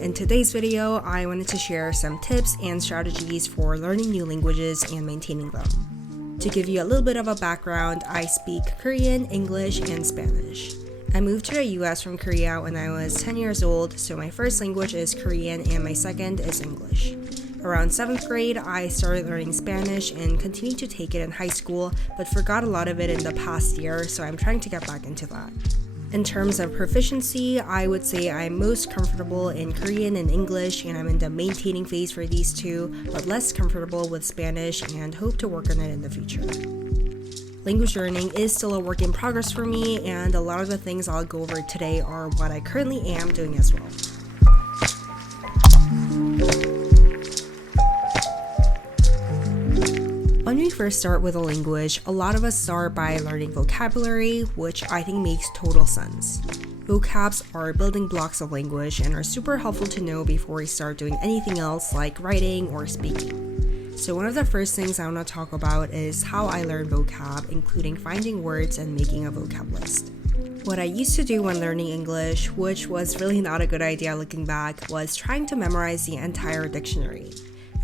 In today's video, I wanted to share some tips and strategies for learning new languages and maintaining them. To give you a little bit of a background, I speak Korean, English, and Spanish. I moved to the US from Korea when I was 10 years old, so my first language is Korean and my second is English. Around 7th grade, I started learning Spanish and continued to take it in high school, but forgot a lot of it in the past year, so I'm trying to get back into that. In terms of proficiency, I would say I'm most comfortable in Korean and English, and I'm in the maintaining phase for these two, but less comfortable with Spanish and hope to work on it in the future. Language learning is still a work in progress for me, and a lot of the things I'll go over today are what I currently am doing as well. When we first start with a language, a lot of us start by learning vocabulary, which I think makes total sense. Vocabs are building blocks of language and are super helpful to know before we start doing anything else like writing or speaking. So one of the first things I want to talk about is how I learn vocab, including finding words and making a vocab list. What I used to do when learning English, which was really not a good idea looking back, was trying to memorize the entire dictionary.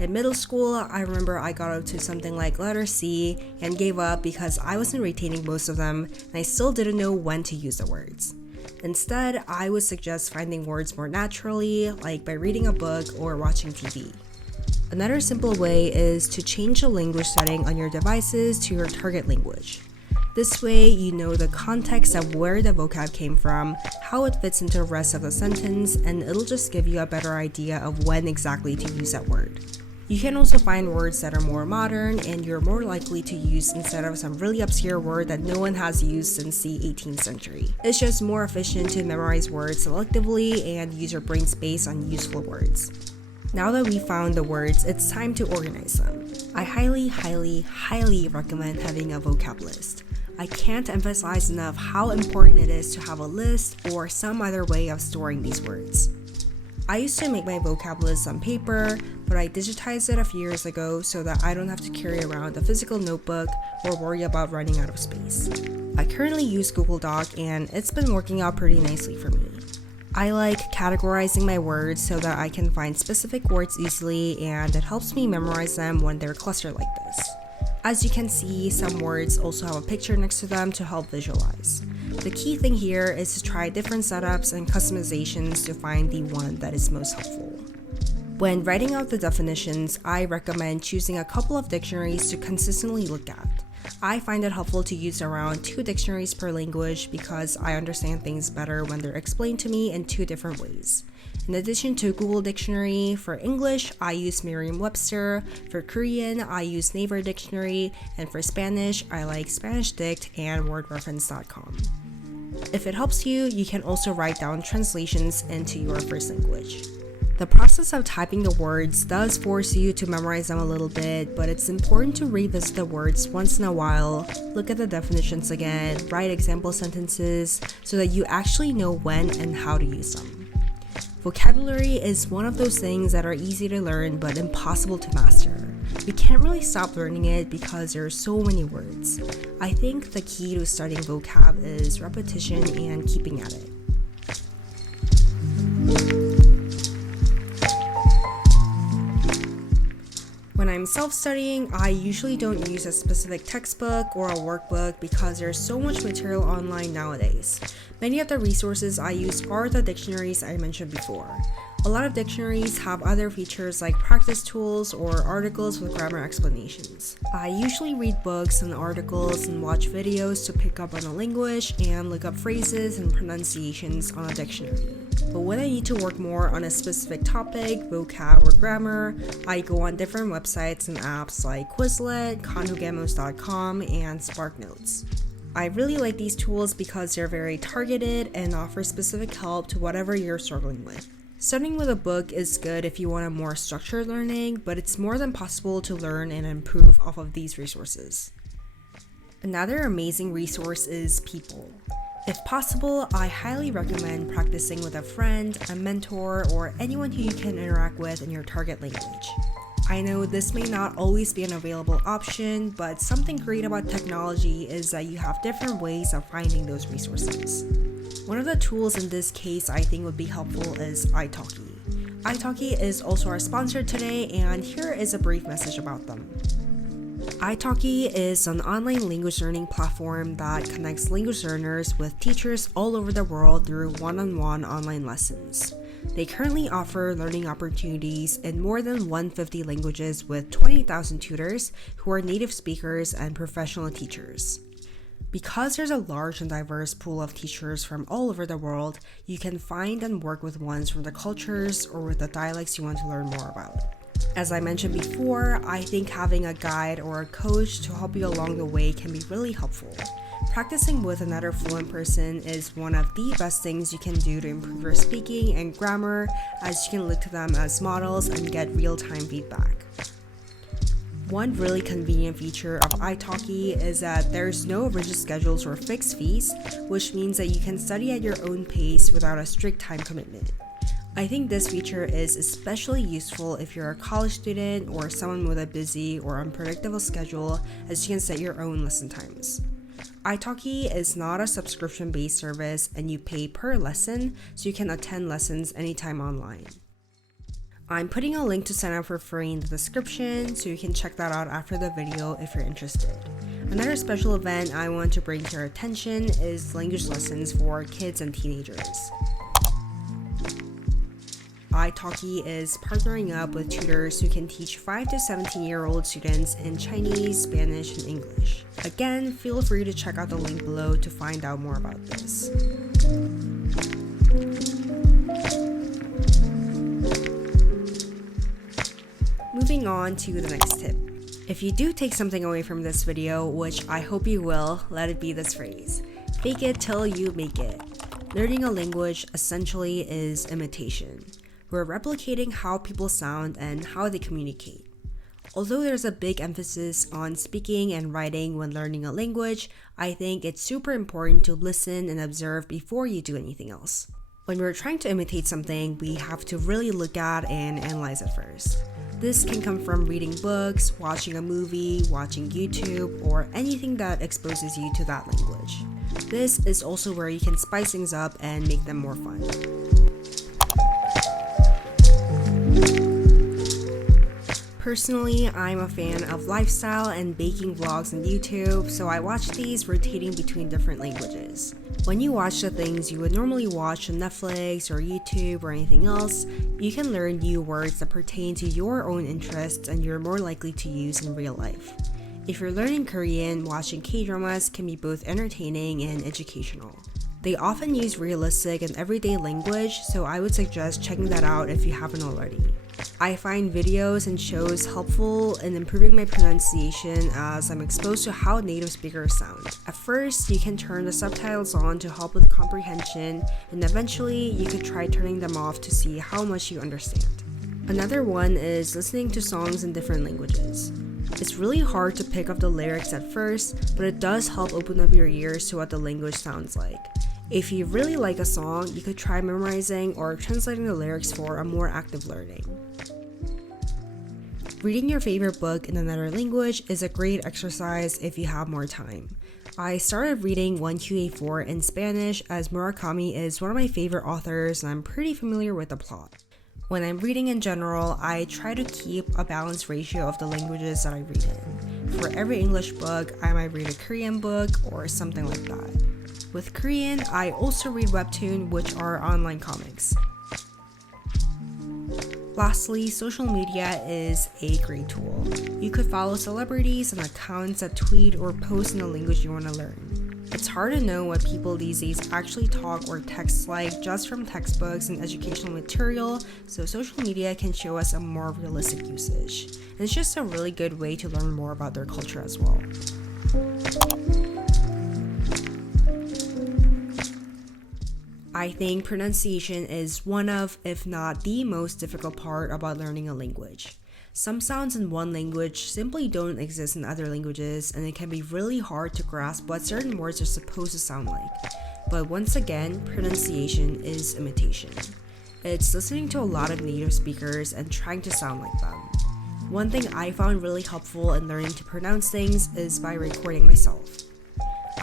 In middle school, I remember I got up to something like letter C and gave up because I wasn't retaining most of them and I still didn't know when to use the words. Instead, I would suggest finding words more naturally, like by reading a book or watching TV. Another simple way is to change the language setting on your devices to your target language. This way, you know the context of where the vocab came from, how it fits into the rest of the sentence, and it'll just give you a better idea of when exactly to use that word. You can also find words that are more modern and you're more likely to use instead of some really obscure word that no one has used since the 18th century. It's just more efficient to memorize words selectively and use your brain space on useful words. Now that we found the words, it's time to organize them. I highly recommend having a vocab list. I can't emphasize enough how important it is to have a list or some other way of storing these words. I used to make my vocab list on paper, but I digitized it a few years ago so that I don't have to carry around a physical notebook or worry about running out of space. I currently use Google Doc and it's been working out pretty nicely for me. I like categorizing my words so that I can find specific words easily and it helps me memorize them when they're clustered like this. As you can see, some words also have a picture next to them to help visualize. The key thing here is to try different setups and customizations to find the one that is most helpful. When writing out the definitions, I recommend choosing a couple of dictionaries to consistently look at. I find it helpful to use around 2 dictionaries per language because I understand things better when they're explained to me in 2 different ways. In addition to Google Dictionary, for English, I use Merriam-Webster, for Korean, I use Naver Dictionary, and for Spanish, I like SpanishDict and wordreference.com. If it helps you, you can also write down translations into your first language. The process of typing the words does force you to memorize them a little bit, but it's important to revisit the words once in a while, look at the definitions again, write example sentences, so that you actually know when and how to use them. Vocabulary is one of those things that are easy to learn but impossible to master. We can't really stop learning it because there are so many words. I think the key to studying vocab is repetition and keeping at it. When I'm self-studying, I usually don't use a specific textbook or a workbook because there's so much material online nowadays. Many of the resources I use are the dictionaries I mentioned before. A lot of dictionaries have other features like practice tools or articles with grammar explanations. I usually read books and articles and watch videos to pick up on a language and look up phrases and pronunciations on a dictionary. But when I need to work more on a specific topic, vocab, or grammar, I go on different websites and apps like Quizlet, conjuguemos.com, and SparkNotes. I really like these tools because they're very targeted and offer specific help to whatever you're struggling with. Starting with a book is good if you want a more structured learning, but it's more than possible to learn and improve off of these resources. Another amazing resource is people. If possible, I highly recommend practicing with a friend, a mentor, or anyone who you can interact with in your target language. I know this may not always be an available option, but something great about technology is that you have different ways of finding those resources. One of the tools in this case I think would be helpful is italki. italki is also our sponsor today, and here is a brief message about them. italki is an online language learning platform that connects language learners with teachers all over the world through one-on-one online lessons. They currently offer learning opportunities in more than 150 languages with 20,000 tutors who are native speakers and professional teachers. Because there's a large and diverse pool of teachers from all over the world, you can find and work with ones from the cultures or with the dialects you want to learn more about. As I mentioned before, I think having a guide or a coach to help you along the way can be really helpful. Practicing with another fluent person is one of the best things you can do to improve your speaking and grammar, as you can look to them as models and get real-time feedback. One really convenient feature of italki is that there's no rigid schedules or fixed fees, which means that you can study at your own pace without a strict time commitment. I think this feature is especially useful if you're a college student or someone with a busy or unpredictable schedule, as you can set your own lesson times. italki is not a subscription-based service, and you pay per lesson, so you can attend lessons anytime online. I'm putting a link to sign up for free in the description, so you can check that out after the video if you're interested. Another special event I want to bring to your attention is language lessons for kids and teenagers. italki is partnering up with tutors who can teach 5 to 17-year-old students in Chinese, Spanish, and English. Again, feel free to check out the link below to find out more about this. Moving on to the next tip. If you do take something away from this video, which I hope you will, let it be this phrase: fake it till you make it. Learning a language essentially is imitation. We're replicating how people sound and how they communicate. Although there's a big emphasis on speaking and writing when learning a language, I think it's super important to listen and observe before you do anything else. When we're trying to imitate something, we have to really look at and analyze it first. This can come from reading books, watching a movie, watching YouTube, or anything that exposes you to that language. This is also where you can spice things up and make them more fun. Personally, I'm a fan of lifestyle and baking vlogs on YouTube, so I watch these rotating between different languages. When you watch the things you would normally watch on Netflix or YouTube or anything else, you can learn new words that pertain to your own interests and you're more likely to use in real life. If you're learning Korean, watching K-dramas can be both entertaining and educational. They often use realistic and everyday language, so I would suggest checking that out if you haven't already. I find videos and shows helpful in improving my pronunciation as I'm exposed to how native speakers sound. At first, you can turn the subtitles on to help with comprehension, and eventually you could try turning them off to see how much you understand. Another one is listening to songs in different languages. It's really hard to pick up the lyrics at first, but it does help open up your ears to what the language sounds like. If you really like a song, you could try memorizing or translating the lyrics for a more active learning. Reading your favorite book in another language is a great exercise if you have more time. I started reading 1QA4 in Spanish as Murakami is one of my favorite authors and I'm pretty familiar with the plot. When I'm reading in general, I try to keep a balanced ratio of the languages that I read in. For every English book, I might read a Korean book or something like that. With Korean, I also read webtoon, which are online comics. Lastly, social media is a great tool. You could follow celebrities and accounts that tweet or post in the language you want to learn. It's hard to know what people these days actually talk or text like just from textbooks and educational material, so social media can show us a more realistic usage. And it's just a really good way to learn more about their culture as well. I think pronunciation is one of, if not the most difficult part about learning a language. Some sounds in one language simply don't exist in other languages, and it can be really hard to grasp what certain words are supposed to sound like. But once again, pronunciation is imitation. It's listening to a lot of native speakers and trying to sound like them. One thing I found really helpful in learning to pronounce things is by recording myself.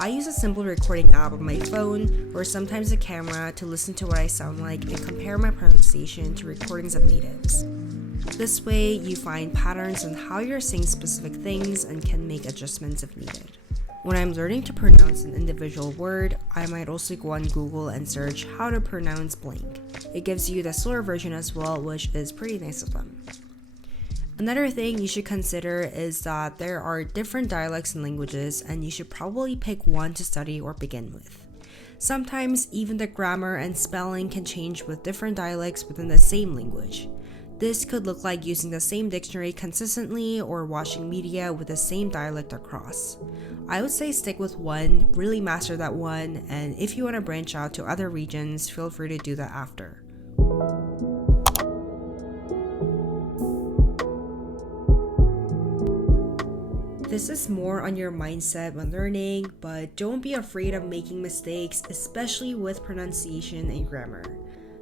I use a simple recording app on my phone or sometimes a camera to listen to what I sound like and compare my pronunciation to recordings of natives. This way, you find patterns on how you're saying specific things and can make adjustments if needed. When I'm learning to pronounce an individual word, I might also go on Google and search how to pronounce blank. It gives you the slower version as well, which is pretty nice of them. Another thing you should consider is that there are different dialects and languages, and you should probably pick one to study or begin with. Sometimes even the grammar and spelling can change with different dialects within the same language. This could look like using the same dictionary consistently or watching media with the same dialect across. I would say stick with one, really master that one, and if you want to branch out to other regions, feel free to do that after. This is more on your mindset when learning, but don't be afraid of making mistakes, especially with pronunciation and grammar.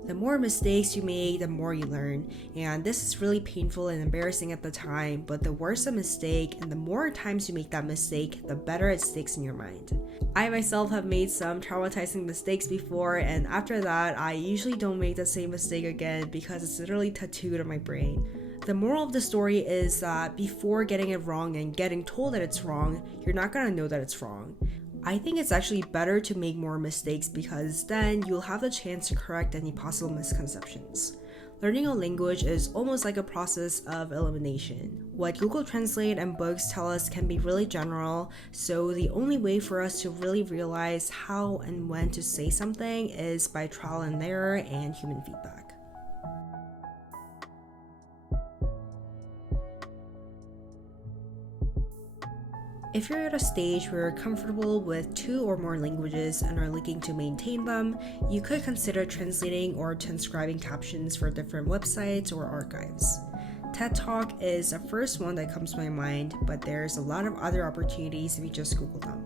The more mistakes you make, the more you learn, and this is really painful and embarrassing at the time, but the worse a mistake and the more times you make that mistake, the better it sticks in your mind. I myself have made some traumatizing mistakes before, and after that, I usually don't make the same mistake again because it's literally tattooed on my brain. The moral of the story is that before getting it wrong and getting told that it's wrong, you're not gonna know that it's wrong. I think it's actually better to make more mistakes because then you'll have the chance to correct any possible misconceptions. Learning a language is almost like a process of elimination. What Google Translate and books tell us can be really general, so the only way for us to really realize how and when to say something is by trial and error and human feedback. If you're at a stage where you're comfortable with 2 or more languages and are looking to maintain them, you could consider translating or transcribing captions for different websites or archives. TED Talk is the first one that comes to my mind, but there's a lot of other opportunities if you just Google them.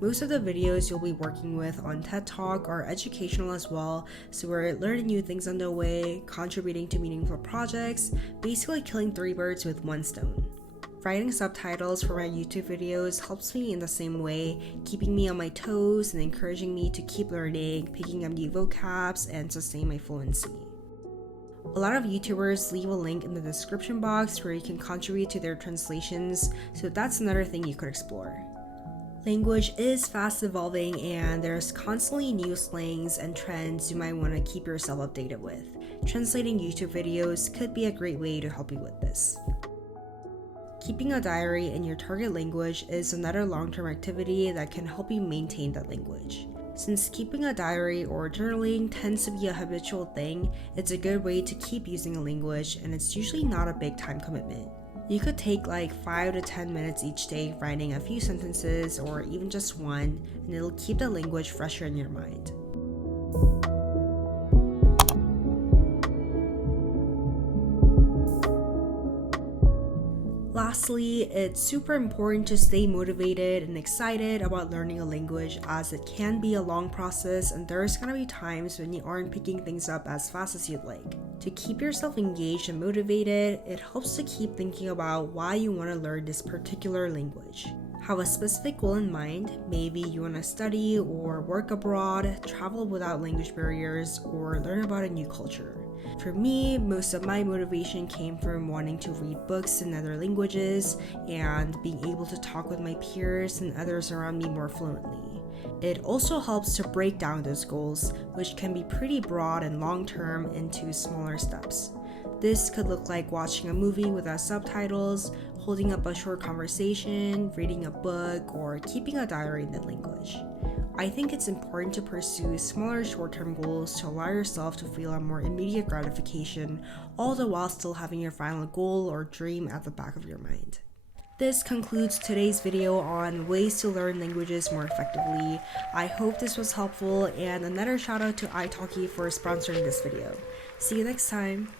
Most of the videos you'll be working with on TED Talk are educational as well, so we're learning new things on the way, contributing to meaningful projects, basically killing 3 birds with 1 stone. Writing subtitles for my YouTube videos helps me in the same way, keeping me on my toes and encouraging me to keep learning, picking up new vocabs, and sustain my fluency. A lot of YouTubers leave a link in the description box where you can contribute to their translations, so that's another thing you could explore. Language is fast evolving and there's constantly new slangs and trends you might want to keep yourself updated with. Translating YouTube videos could be a great way to help you with this. Keeping a diary in your target language is another long-term activity that can help you maintain that language. Since keeping a diary or journaling tends to be a habitual thing, it's a good way to keep using a language and it's usually not a big time commitment. You could take like 5 to 10 minutes each day writing a few sentences or even just one, and it'll keep the language fresher in your mind. Lastly, it's super important to stay motivated and excited about learning a language as it can be a long process and there's gonna be times when you aren't picking things up as fast as you'd like. To keep yourself engaged and motivated, it helps to keep thinking about why you want to learn this particular language. Have a specific goal in mind, maybe you want to study or work abroad, travel without language barriers, or learn about a new culture. For me, most of my motivation came from wanting to read books in other languages and being able to talk with my peers and others around me more fluently. It also helps to break down those goals, which can be pretty broad and long-term, into smaller steps. This could look like watching a movie without subtitles, holding up a short conversation, reading a book, or keeping a diary in that language. I think it's important to pursue smaller short-term goals to allow yourself to feel a more immediate gratification, all the while still having your final goal or dream at the back of your mind. This concludes today's video on ways to learn languages more effectively. I hope this was helpful, and another shout out to italki for sponsoring this video. See you next time!